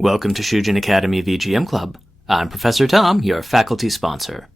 Welcome to Shujin Academy VGM Club. I'm Professor Tom, your faculty sponsor.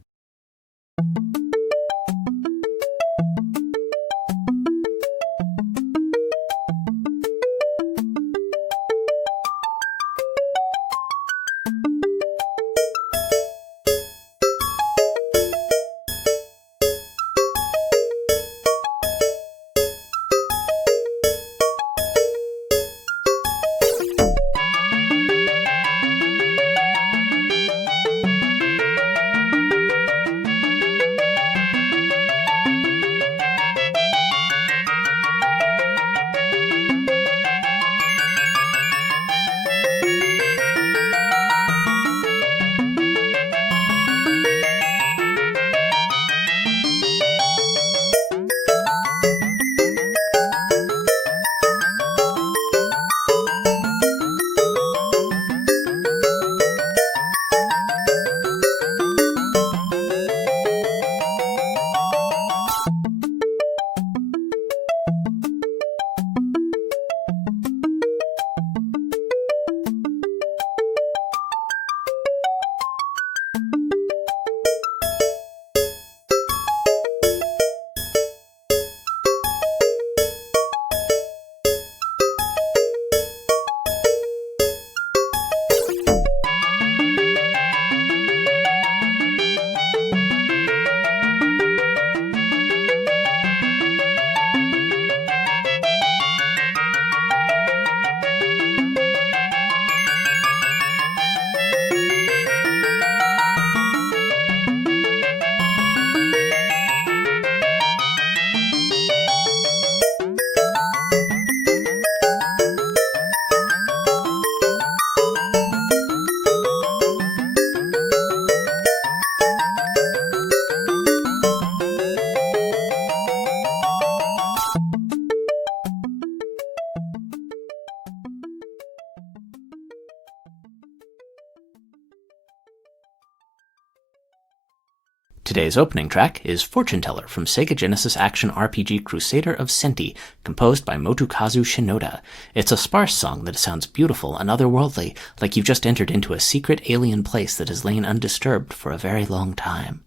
Today's opening track is Fortuneteller from Sega Genesis action RPG Crusader of Centy, composed by Motokazu Shinoda. It's a sparse song that sounds beautiful and otherworldly, like you've just entered into a secret alien place that has lain undisturbed for a very long time.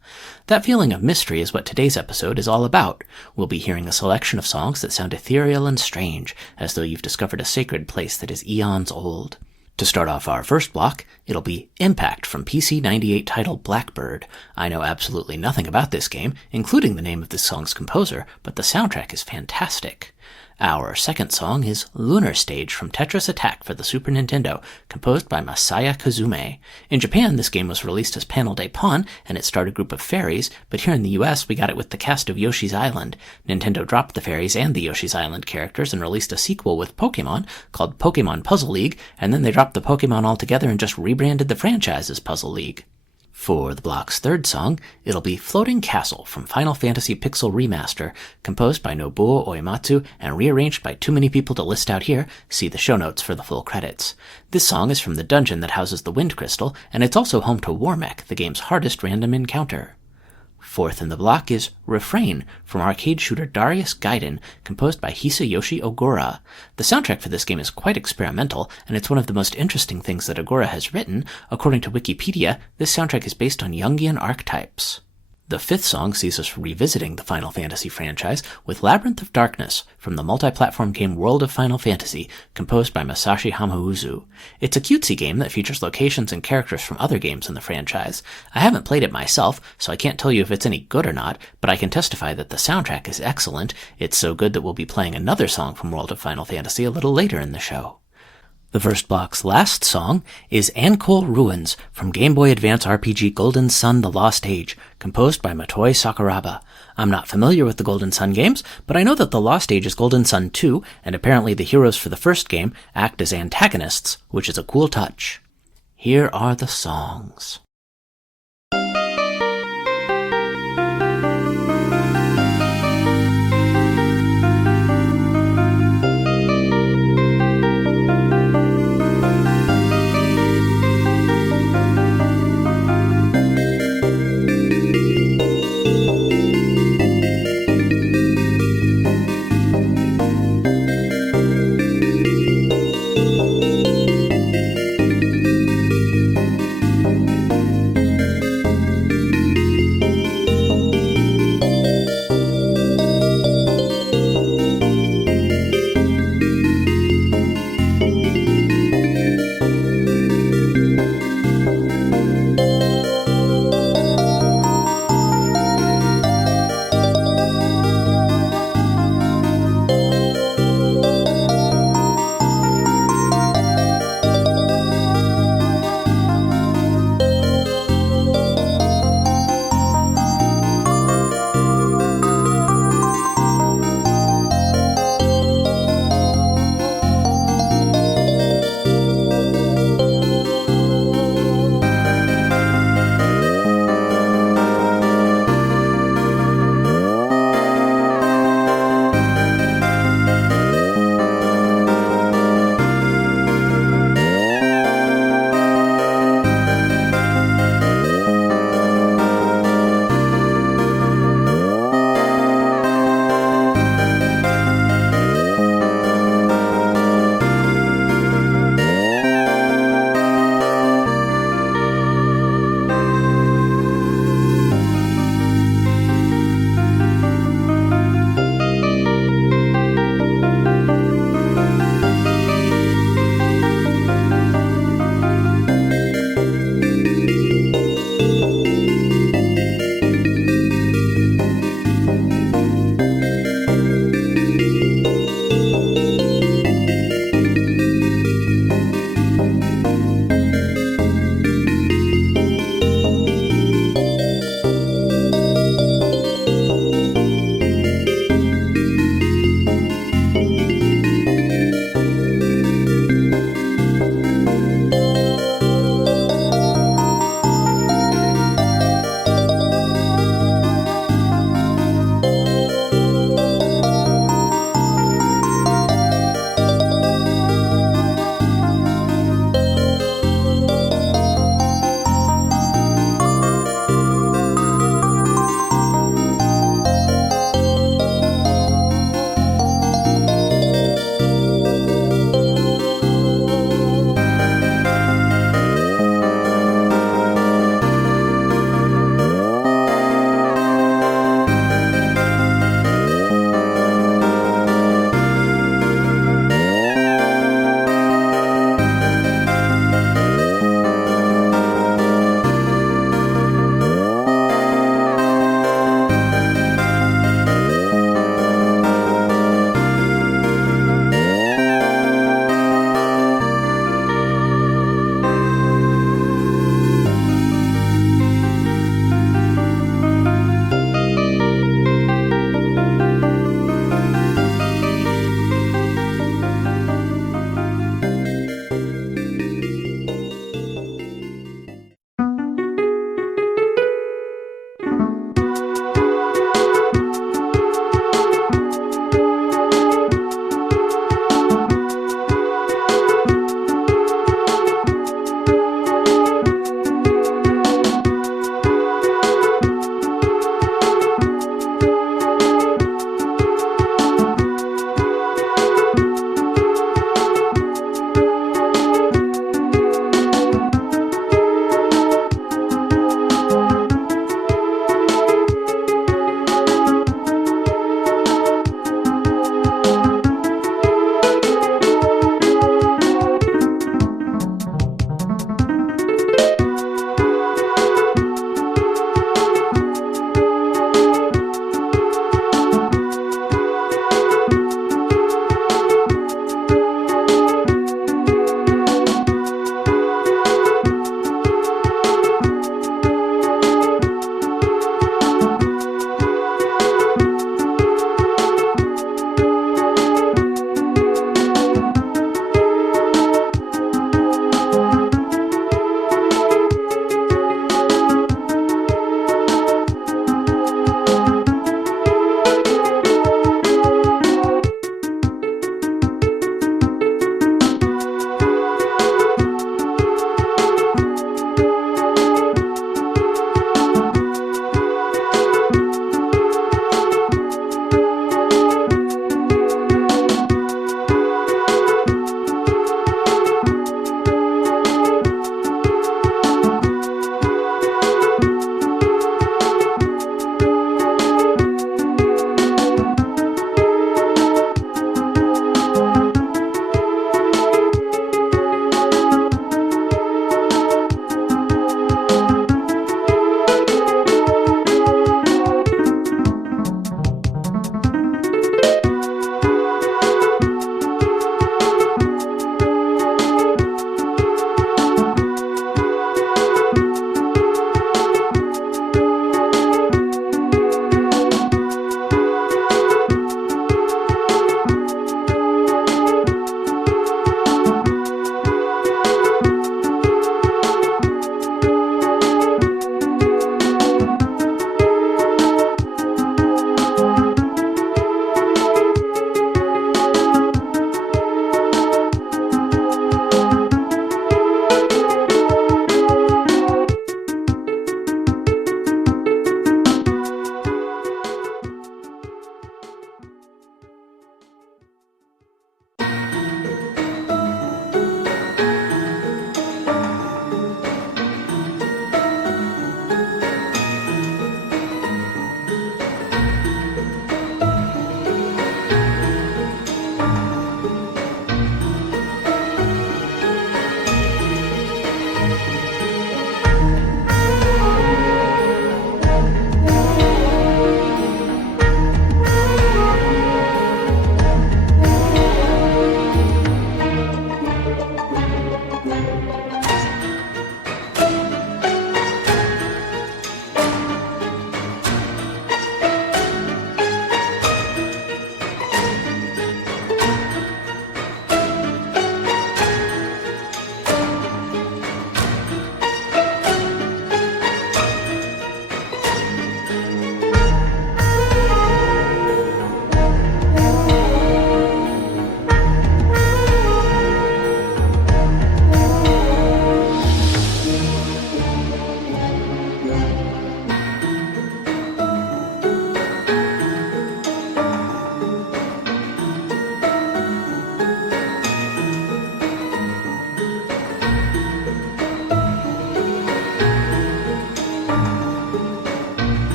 That feeling of mystery is what today's episode is all about. We'll be hearing a selection of songs that sound ethereal and strange, as though you've discovered a sacred place that is eons old. To start off our first block, it'll be Impact from PC-98 title Blackbird. I know absolutely nothing about this game, including the name of this song's composer, but the soundtrack is fantastic. Our second song is Lunar Stage from Tetris Attack for the Super Nintendo, composed by Masaya Kuzume. In Japan, this game was released as Panel de Pon, and it starred a group of fairies, but here in the US, we got it with the cast of Yoshi's Island. Nintendo dropped the fairies and the Yoshi's Island characters and released a sequel with Pokemon called Pokemon Puzzle League, and then they dropped the Pokemon altogether and just rebranded the franchise as Puzzle League. For the block's third song, it'll be Floating Castle from Final Fantasy Pixel Remaster, composed by Nobuo Uematsu and rearranged by too many people to list out here. See the show notes for the full credits. This song is from the dungeon that houses the Wind Crystal, and it's also home to Warmech, the game's hardest random encounter. Fourth in the block is Refrain from arcade shooter Darius Gaiden, composed by Hisayoshi Ogura. The soundtrack for this game is quite experimental, and it's one of the most interesting things that Ogura has written. According to Wikipedia, this soundtrack is based on Jungian archetypes. The fifth song sees us revisiting the Final Fantasy franchise with Labyrinth of Darkness from the multiplatform game World of Final Fantasy, composed by Masashi Hamauzu. It's a cutesy game that features locations and characters from other games in the franchise. I haven't played it myself, so I can't tell you if it's any good or not, but I can testify that the soundtrack is excellent. It's so good that we'll be playing another song from World of Final Fantasy a little later in the show. The first block's last song is Ankol Ruins from Game Boy Advance RPG Golden Sun: The Lost Age, composed by Motoi Sakuraba. I'm not familiar with the Golden Sun games, but I know that The Lost Age is Golden Sun 2, and apparently the heroes for the first game act as antagonists, which is a cool touch. Here are the songs.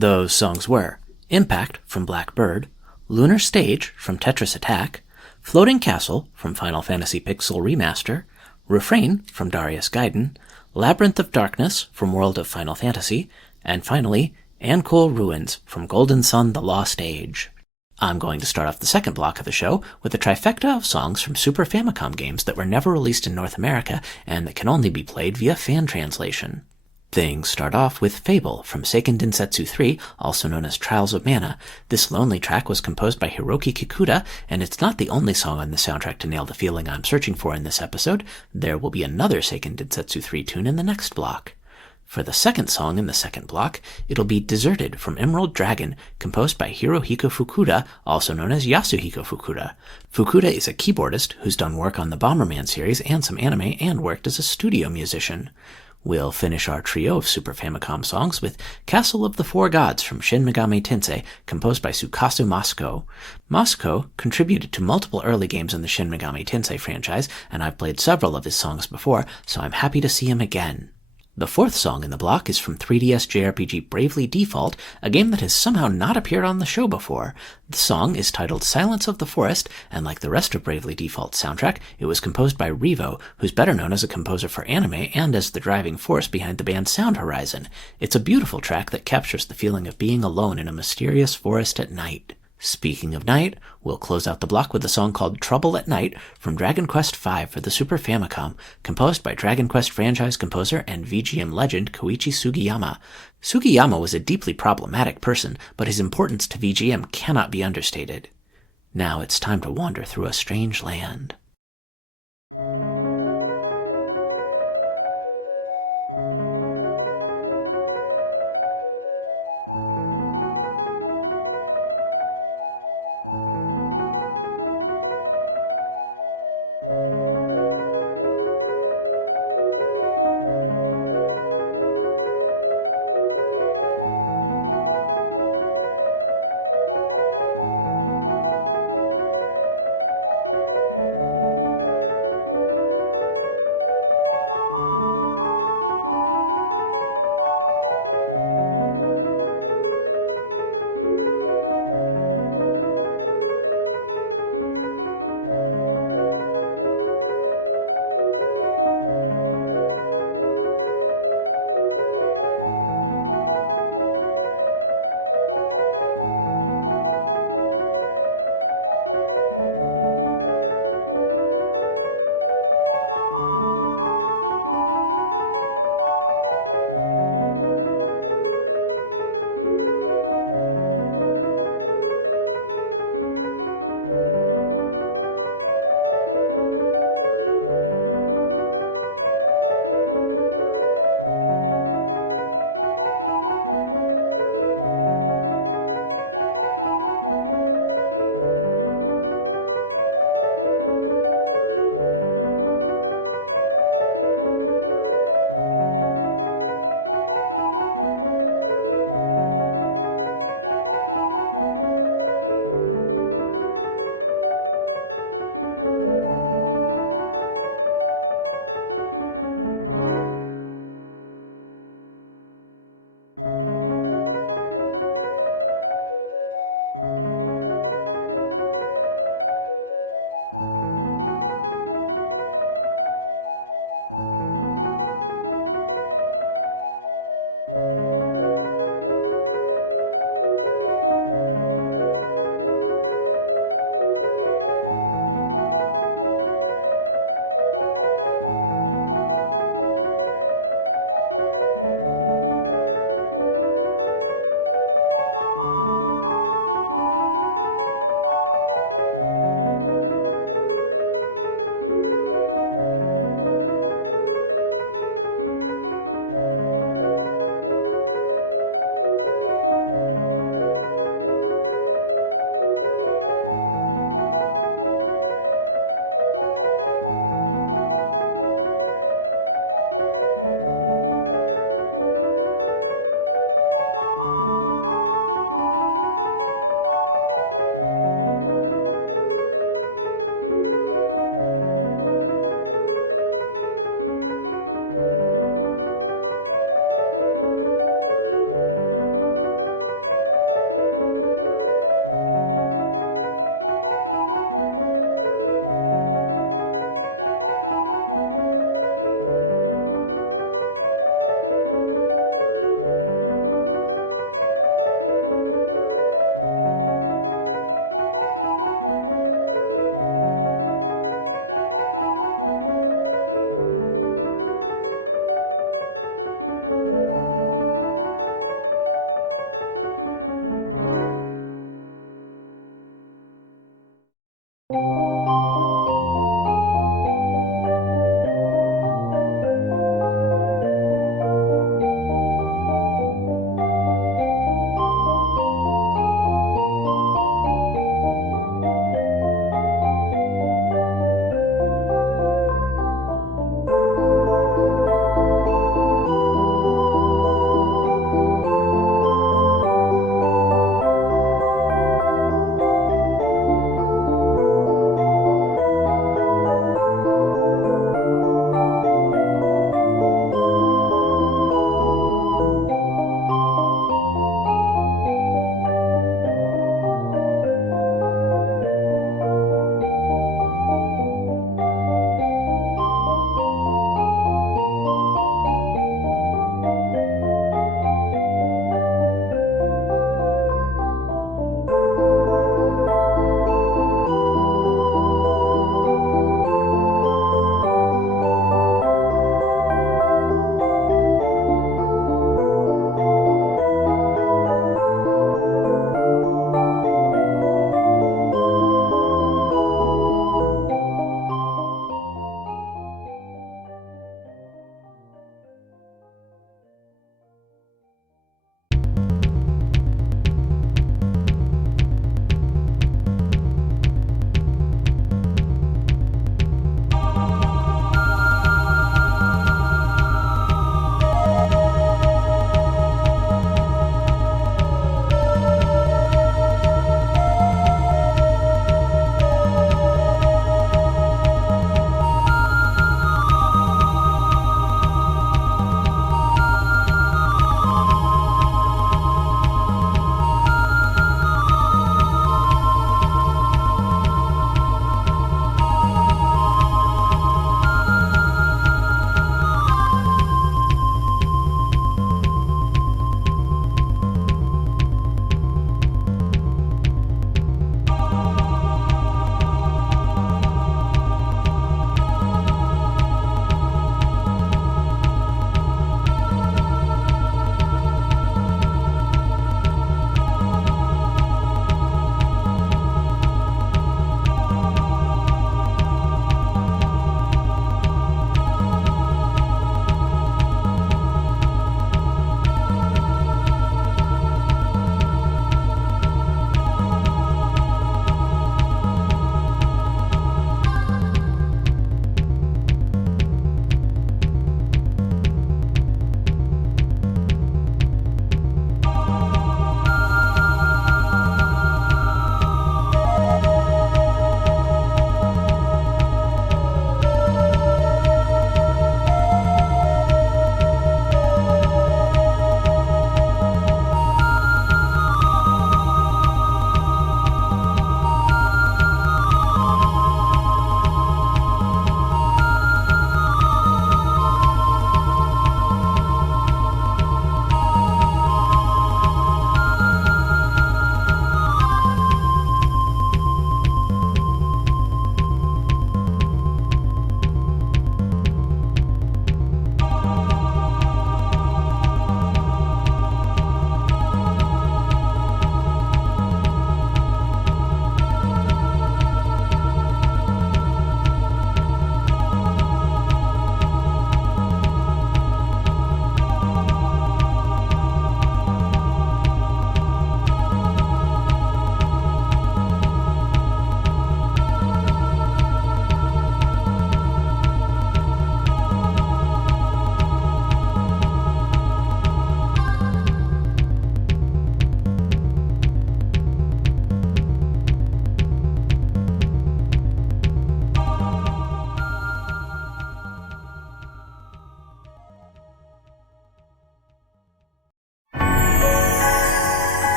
Those songs were Impact from Blackbird, Lunar Stage from Tetris Attack, Floating Castle from Final Fantasy Pixel Remaster, Refrain from Darius Gaiden, Labyrinth of Darkness from World of Final Fantasy, and finally, Ankoul Ruins from Golden Sun The Lost Age. I'm going to start off the second block of the show with a trifecta of songs from Super Famicom games that were never released in North America and that can only be played via fan translation. Things start off with Fable from Seiken Densetsu 3, also known as Trials of Mana. This lonely track was composed by Hiroki Kikuta, and it's not the only song on the soundtrack to nail the feeling I'm searching for in this episode. There will be another Seiken Densetsu 3 tune in the next block. For the second song in the second block, it'll be Deserted from Emerald Dragon, composed by Hirohiko Fukuda, also known as Yasuhiko Fukuda. Fukuda is a keyboardist who's done work on the Bomberman series and some anime and worked as a studio musician. We'll finish our trio of Super Famicom songs with Castle of the Four Gods from Shin Megami Tensei, composed by Tsukasa Masuko. Masuko contributed to multiple early games in the Shin Megami Tensei franchise, and I've played several of his songs before, so I'm happy to see him again. The fourth song in the block is from 3DS JRPG Bravely Default, a game that has somehow not appeared on the show before. The song is titled Silence of the Forest, and like the rest of Bravely Default's soundtrack, it was composed by Revo, who's better known as a composer for anime and as the driving force behind the band Sound Horizon. It's a beautiful track that captures the feeling of being alone in a mysterious forest at night. Speaking of night, we'll close out the block with a song called Trouble at Night from Dragon Quest V for the Super Famicom, composed by Dragon Quest franchise composer and VGM legend Koichi Sugiyama. Sugiyama was a deeply problematic person, but his importance to VGM cannot be understated. Now it's time to wander through a strange land.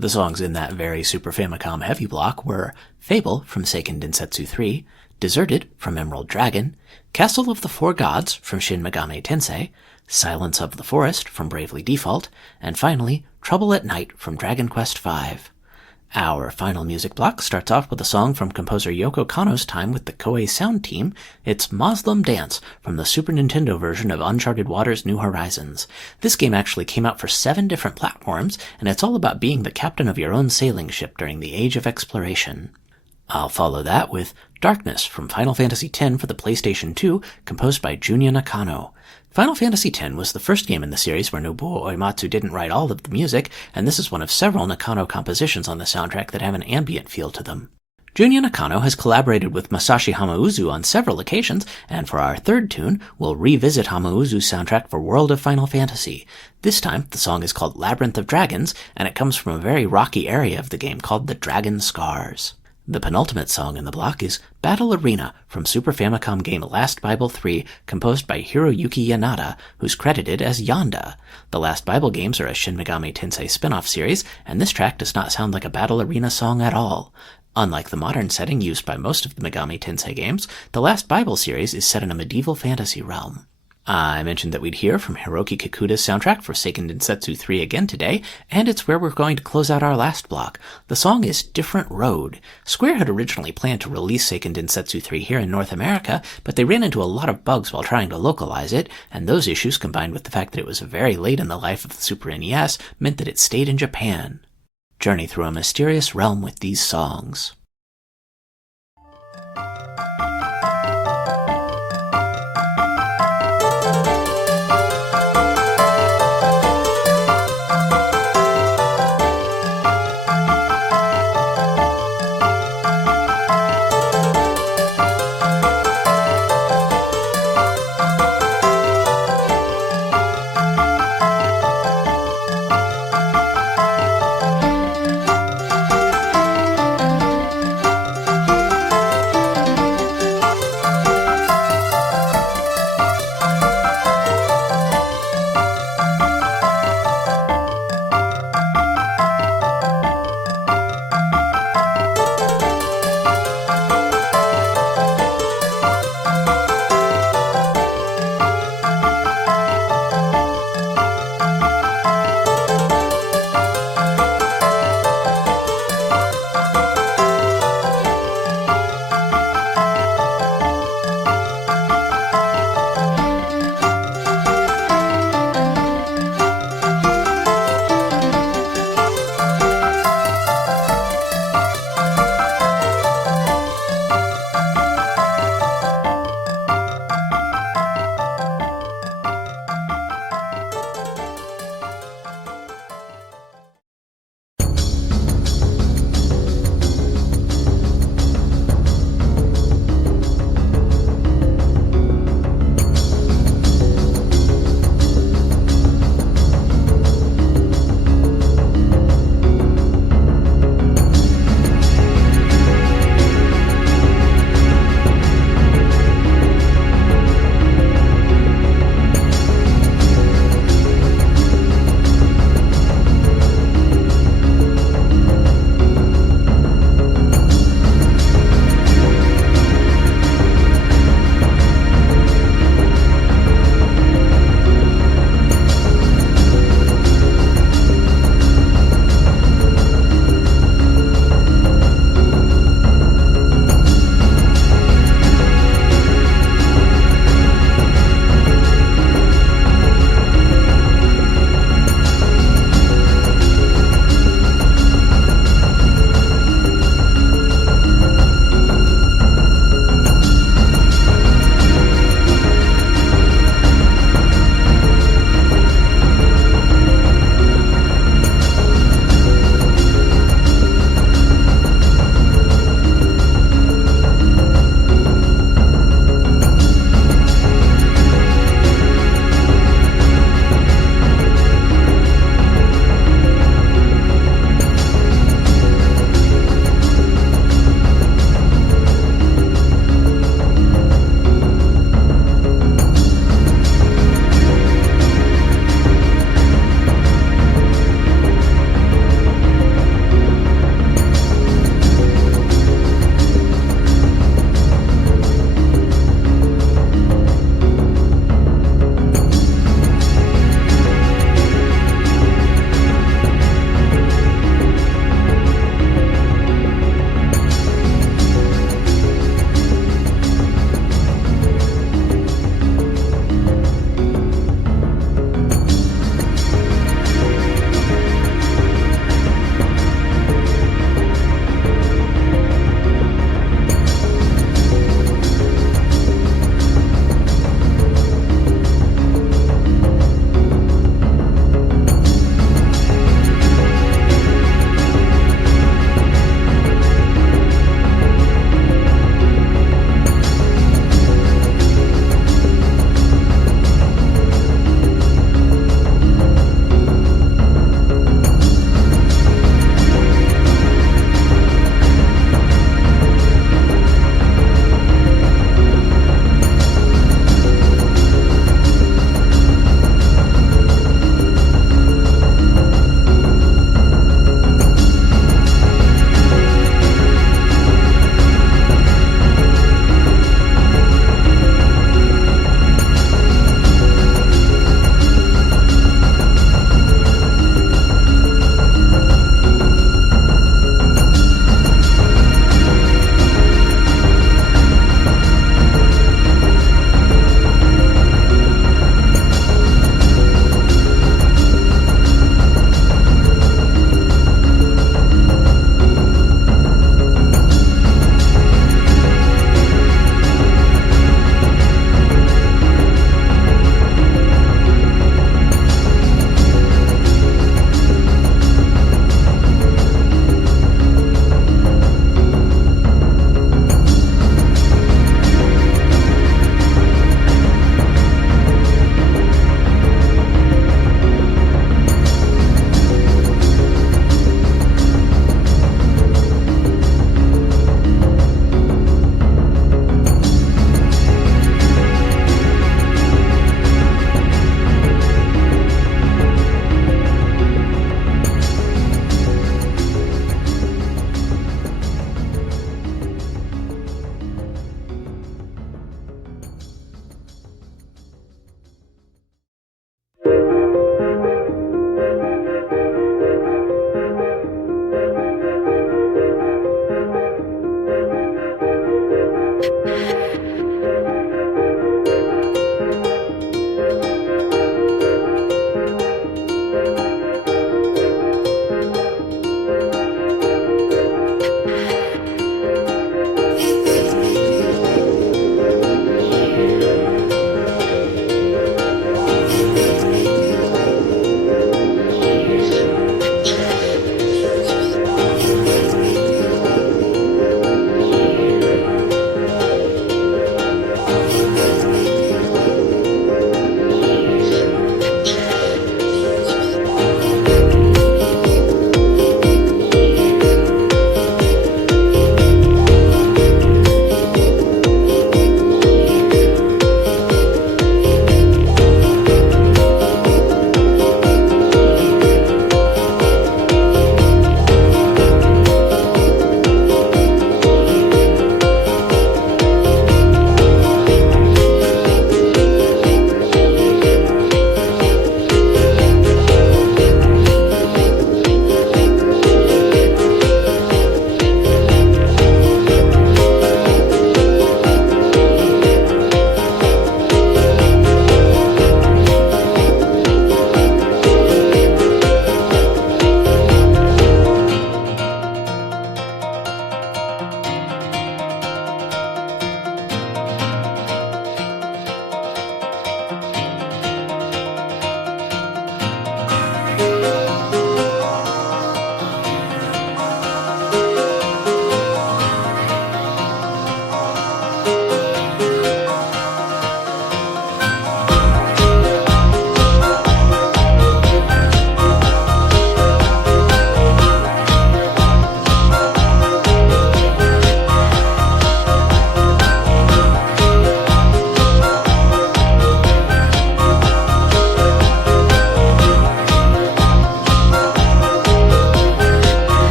The songs in that very Super Famicom heavy block were Fable from Seiken Densetsu 3, Deserted from Emerald Dragon, Castle of the Four Gods from Shin Megami Tensei, Silence of the Forest from Bravely Default, and finally, Trouble at Night from Dragon Quest V. Our final music block starts off with a song from composer Yoko Kanno's time with the Koei Sound Team. It's Moslem Dance from the Super Nintendo version of Uncharted Waters New Horizons. This game actually came out for 7 different platforms, and it's all about being the captain of your own sailing ship during the Age of Exploration. I'll follow that with Darkness from Final Fantasy X for the PlayStation 2, composed by Junya Nakano. Final Fantasy X was the first game in the series where Nobuo Uematsu didn't write all of the music, and this is one of several Nakano compositions on the soundtrack that have an ambient feel to them. Junya Nakano has collaborated with Masashi Hamauzu on several occasions, and for our third tune, we'll revisit Hamauzu's soundtrack for World of Final Fantasy. This time, the song is called Labyrinth of Dragons, and it comes from a very rocky area of the game called the Dragon Scars. The penultimate song in the block is Battle Arena from Super Famicom game Last Bible 3, composed by Hiroyuki Yanada, who's credited as Yonda. The Last Bible games are a Shin Megami Tensei spin-off series, and this track does not sound like a Battle Arena song at all. Unlike the modern setting used by most of the Megami Tensei games, the Last Bible series is set in a medieval fantasy realm. I mentioned that we'd hear from Hiroki Kikuda's soundtrack for Seiken Densetsu 3 again today, and it's where we're going to close out our last block. The song is Different Road. Square had originally planned to release Seiken Densetsu 3 here in North America, but they ran into a lot of bugs while trying to localize it, and those issues combined with the fact that it was very late in the life of the Super NES meant that it stayed in Japan. Journey through a mysterious realm with these songs.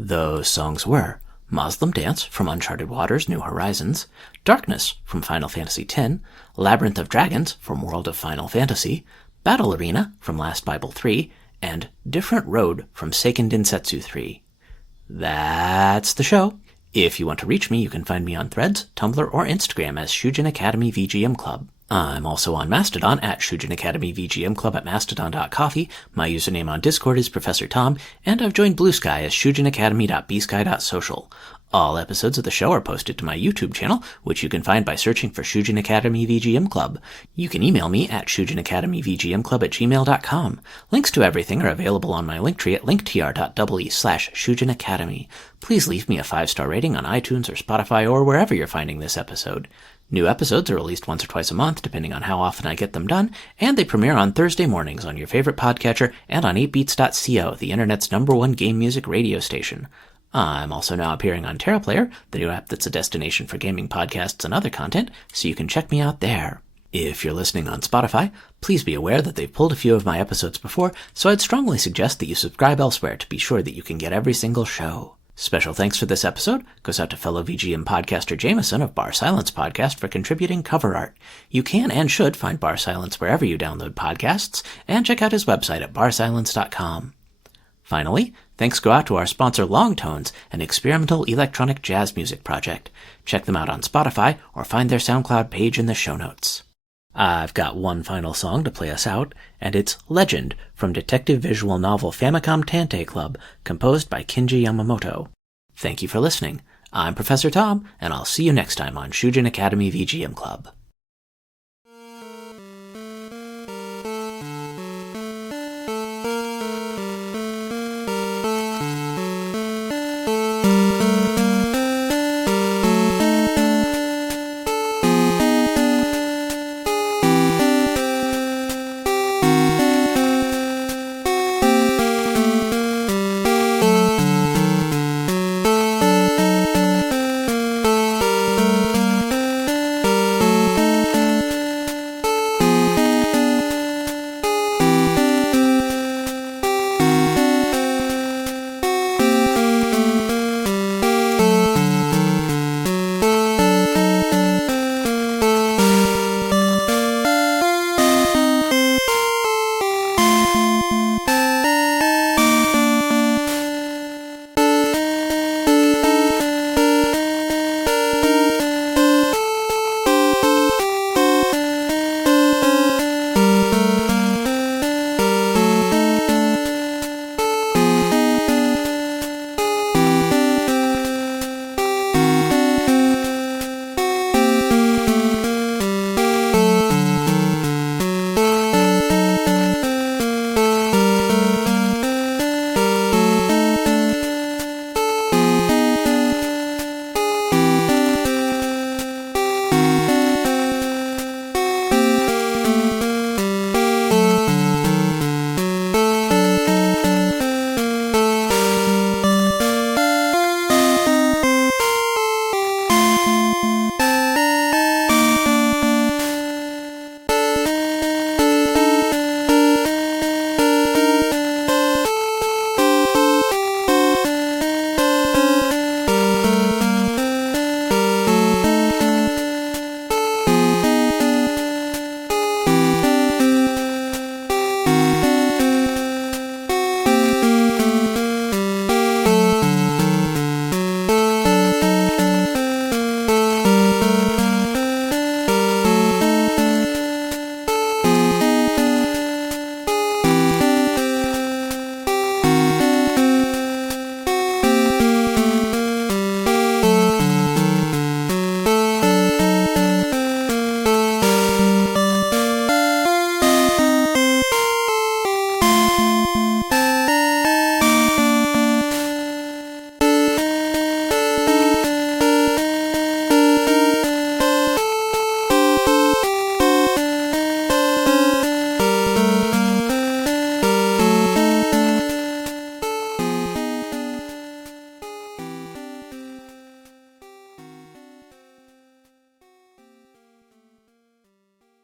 Those songs were Muslim Dance from Uncharted Waters, New Horizons, Darkness from Final Fantasy X, Labyrinth of Dragons from World of Final Fantasy, Battle Arena from Last Bible 3, and Different Road from Seiken Densetsu 3. That's the show. If you want to reach me, you can find me on Threads, Tumblr, or Instagram as Shujin Academy VGM Club. I'm also on Mastodon at Shujin Academy VGM Club at mastodon.coffee. My username on Discord is Professor Tom, and I've joined Blue Sky as shujinacademy.bsky.social. All episodes of the show are posted to my YouTube channel, which you can find by searching for Shujin Academy VGM Club. You can email me at shujinacademyvgmclub@gmail.com. Links to everything are available on my Linktree at linktr.ee/shujinacademy. Please leave me a 5-star rating on iTunes or Spotify or wherever you're finding this episode. New episodes are released once or twice a month, depending on how often I get them done, and they premiere on Thursday mornings on your favorite podcatcher and on 8beats.co, the internet's #1 game music radio station. I'm also now appearing on TerraPlayer, the new app that's a destination for gaming podcasts and other content, so you can check me out there. If you're listening on Spotify, please be aware that they've pulled a few of my episodes before, so I'd strongly suggest that you subscribe elsewhere to be sure that you can get every single show. Special thanks for this episode goes out to fellow VGM podcaster Jameson of Bar Silence Podcast for contributing cover art. You can and should find Bar Silence wherever you download podcasts, and check out his website at barsilence.com. Finally, thanks go out to our sponsor Longtones, an experimental electronic jazz music project. Check them out on Spotify or find their SoundCloud page in the show notes. I've got one final song to play us out, and it's Legend from detective visual novel Famicom Tantei Club, composed by Kenji Yamamoto. Thank you for listening. I'm Professor Tom, and I'll see you next time on Shujin Academy VGM Club.